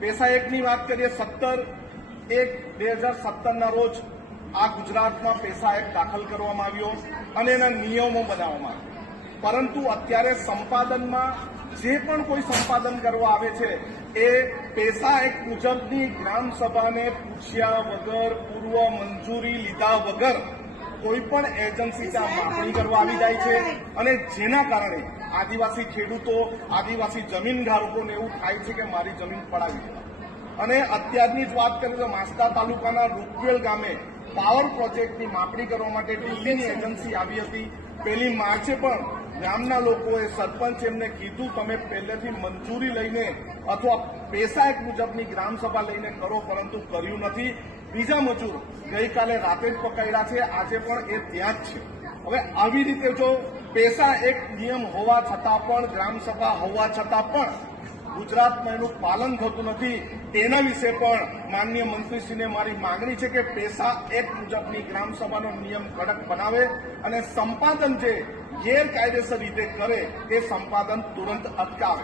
પેસા એકની વાત કરીએ 17/1/2017 રોજ આ ગુજરાતમાં પેસા એક દાખલ કરવામાં આવ્યો અને એના નિયમો બનાવવામાં આવ્યા, પરંતુ અત્યારે સંપાદનમાં જે પણ કોઈ સંપાદન કરવા આવે છે એ પેસા એક મુજબની ગ્રામસભાને પૂછ્યા વગર, પૂર્વ મંજૂરી લીધા વગર કોઈ પણ એજન્સી ત્યાં માપણી કરવા આવી જાય છે અને જેના કારણે આદિવાસી ખેડૂતો, આદિવાસી જમીન ધારકોને એવું થાય છે કે મારી જમીન પડાવી દેવા. અને અત્યારની જ વાત કરીએ તો માસ્તા તાલુકાના રૂપવેલ ગામે પાવર પ્રોજેક્ટની માપણી કરવા માટે દિલ્હીની એજન્સી આવી હતી. 1 માર્ચે પણ ગામના લોકોએ સરપંચ એમને કીધું તમે પહેલેથી મંજૂરી લઈને અથવા પેસા એક મુજબની ગ્રામસભા લઈને કરો, પરંતુ કર્યું નથી. બીજા મજૂર ગઈકાલે રાતે જ પકડ્યા છે, આજે પણ એ ત્યાં જ છે. હવે આવી રીતે જો પેસા એક નિયમ હોવા છતાં પણ, ગ્રામસભા હોવા છતાં પણ ગુજરાતમાં એનું પાલન થતું નથી, તેના વિશે પણ માનનીય મંત્રીશ્રીને મારી માંગણી છે કે પેસા એક મુજબની ગ્રામસભાનો નિયમ કડક બનાવે અને સંપાદન જે ગેરકાયદેસર રીતે કરે તે સંપાદન તુરંત અટકાવે.